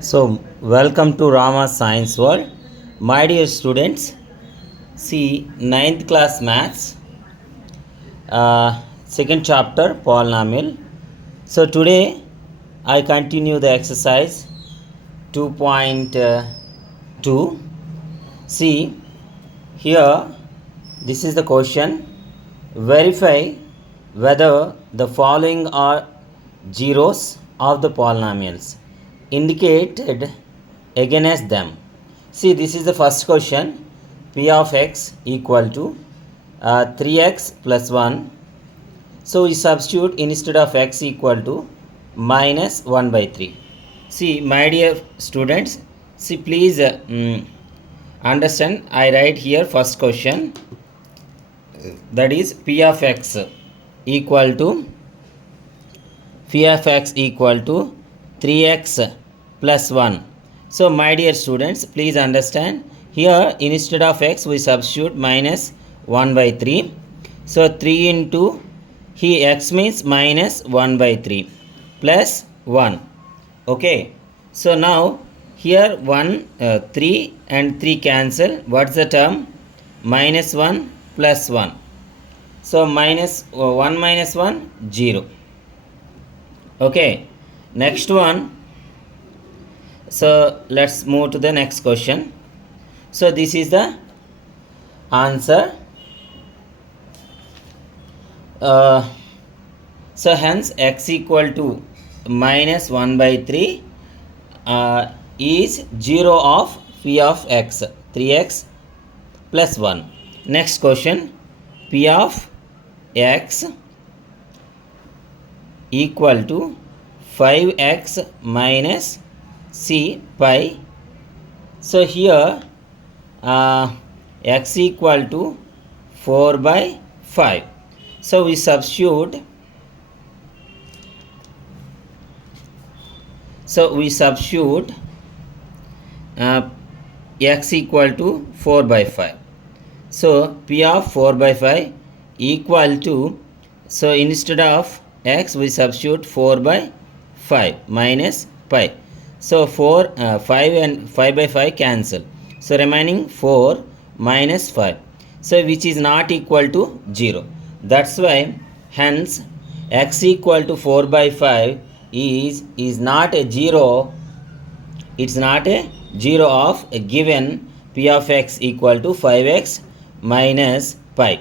So, welcome to Rama Science World. My dear students, see ninth class maths, second chapter polynomial. So, today I continue the exercise 2.2. See here, this is the question. Verify whether the following are zeros of the polynomials indicated against them. See, this is the first question. P of x equal to 3x plus 1. So we substitute instead of x equal to minus 1 by 3. See, my dear students, see please understand. I write here first question, that is P of x equal to 3x plus 1. So my dear students, please understand, here instead of x we substitute minus 1 by 3. So 3 into here x means minus 1 by 3 plus 1. Okay, so now here 3 and 3 cancel. What's the term? Minus 1 plus 1. So minus 1 minus 1, 0. Okay, next one. So let's move to the next question. So this is the answer. So hence x equal to minus 1 by 3 is 0 of p of x, 3x plus 1. Next question, p of x equal to 5x minus c pi. So here x equal to 4 by 5. So we substitute. X equal to 4 by 5. So p of 4 by 5 equal to, so instead of x we substitute 4 by 5 minus pi. So 5 and 5 by 5 cancel. So remaining 4 minus 5. So which is not equal to 0. That's why hence x equal to 4 by 5 is not a 0. It's not a 0 of a given p of x equal to 5x minus pi.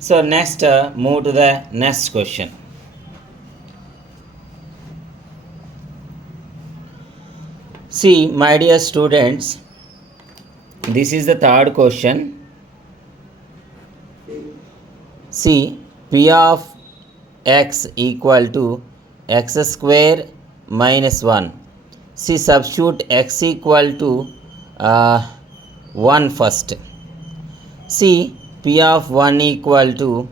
So next move to the next question. See, my dear students, this is the third question. See, p of x equal to x square minus 1. See, substitute x equal to 1 first. See, p of 1 equal to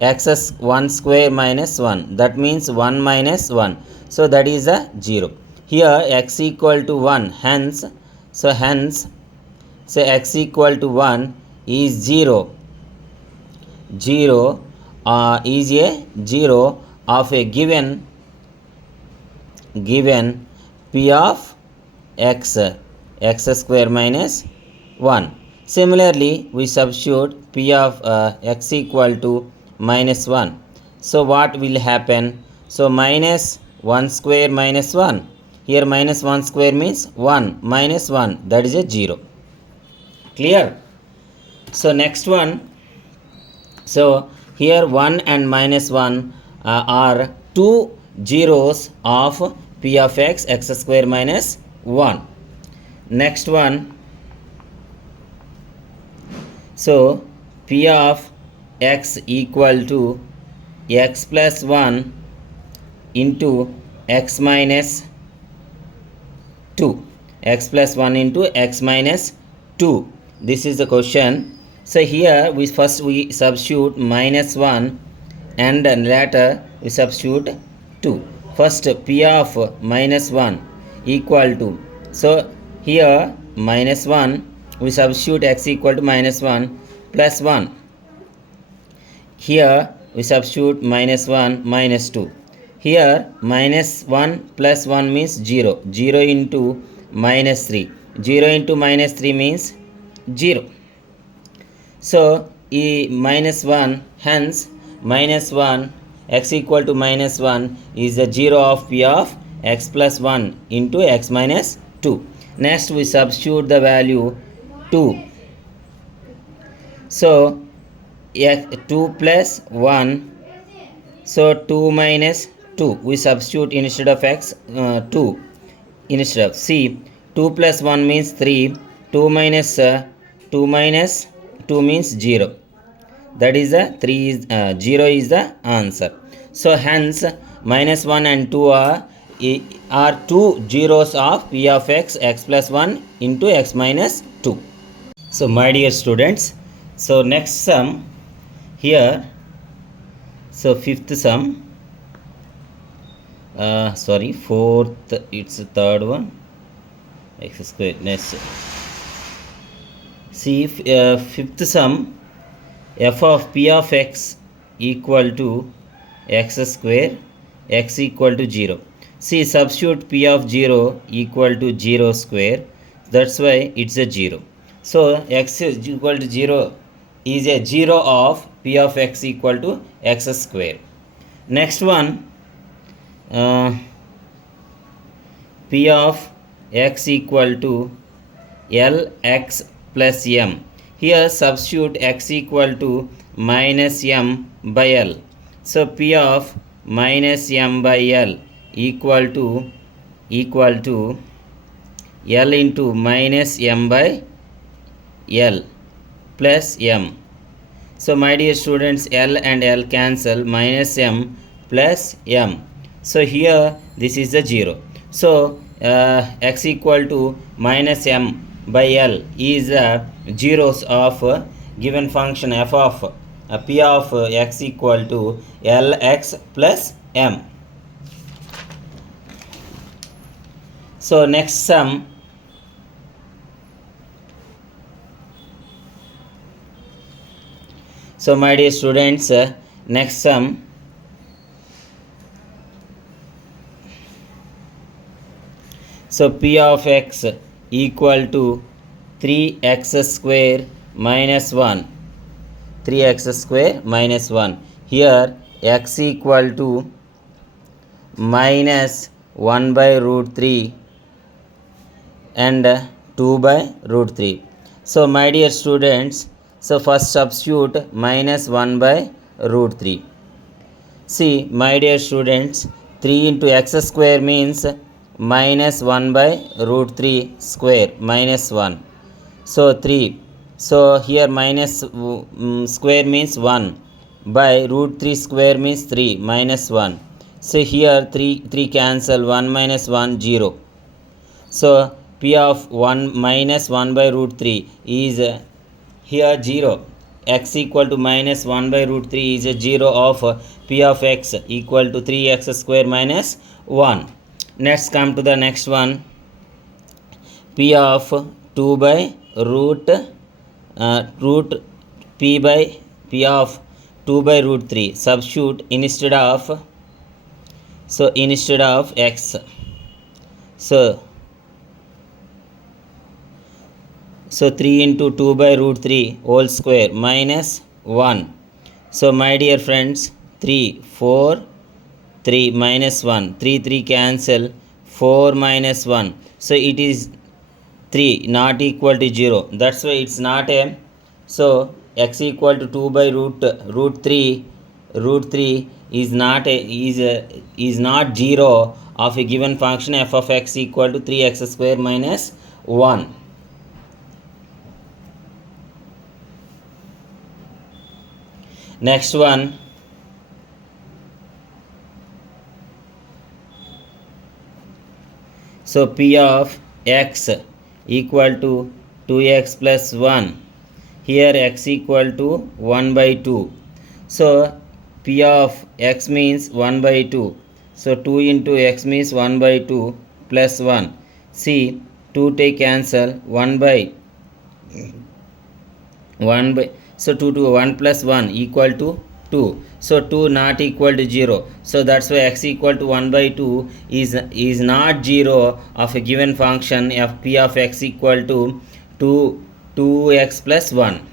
x 1 square minus 1. That means 1 minus 1. So that is a 0. Here x equal to 1. Hence x equal to 1 is 0. 0 is a 0 of a given p of x square minus 1. Similarly, we substitute p of x equal to minus 1. So what will happen? So minus 1 square minus 1. Here minus 1 square means 1 minus 1. That is a 0. Clear? So next one. So here 1 and minus 1 are two zeros of p of x square minus 1. Next one. So p of x equal to x plus 1 into x minus 2. X plus 1 into x minus 2. This is the question. So here we substitute minus 1 and later we substitute 2. First p of minus 1 equal to, so here minus 1 we substitute x equal to minus 1 plus 1. Here we substitute minus 1 minus 2. Here minus 1 plus 1 means 0. 0 into minus 3. 0 into minus 3 means 0. So e minus 1, hence minus 1 x equal to minus 1 is the 0 of p of x plus 1 into x minus 2. Next we substitute the value 2. So 2 plus 1, so 2 minus 2, we substitute instead of x 2 instead of c. 2 plus 1 means 3. 2 minus 2 minus 2 means 0. That is the 3 is 0 is the answer. So hence minus 1 and 2 are two zeros of p of x plus 1 into x minus 2. So my dear students, so next sum here, so fifth sum, fourth, it's the third one, x square. Next, see fifth sum, f of p of x equal to x square, x equal to 0. See, substitute p of 0 equal to 0 square, that's why it's a 0. So x is equal to 0 is a 0 of p of x equal to x square. Next one, p of x equal to lx plus m. Here substitute x equal to minus m by l. So p of minus m by l equal to l into minus m by l plus m. So my dear students, l and l cancel, minus m plus m. So here this is the 0. So x equal to minus m by l is zeros of given function f of p of x equal to lx plus m. So next sum, so my dear students, next sum, so p of x equal to 3x square minus 1. 3x square minus 1. Here x equal to minus 1 by root 3 and 2 by root 3. So my dear students, so first substitute minus 1 by root 3. See my dear students, 3 into x square means minus 1 by root 3 square minus 1. So 3. So here minus square means 1 by root 3 square means 3 minus 1. So here 3 cancel, 1 minus 1 0. So p of 1 minus 1 by root 3 is here 0. X equal to minus 1 by root 3 is a 0 of p of x equal to 3x square minus 1. Next come to the next one, p of 2 by root p by p of 2 by root 3. Substitute instead of, so instead of x, so 3 into 2 by root 3 whole square minus 1. So my dear friends, 3 4 3 minus 1, 3 cancel, 4 minus 1. So it is 3 not equal to 0. That's why it's not a, so x equal to 2 by root 3 is not is not 0 of a given function f of x equal to 3x square minus 1. Next one, so p of x equal to 2x plus 1. Here x equal to 1 by 2. So p of x means 1 by 2. So 2 into x means 1 by 2 plus 1. See, 2 take cancel, 1 by, so 2 to 1 plus 1 equal to 2. So 2 not equal to 0. So that's why x equal to 1 by 2 is not 0 of a given function f p of x equal to 2x plus 1.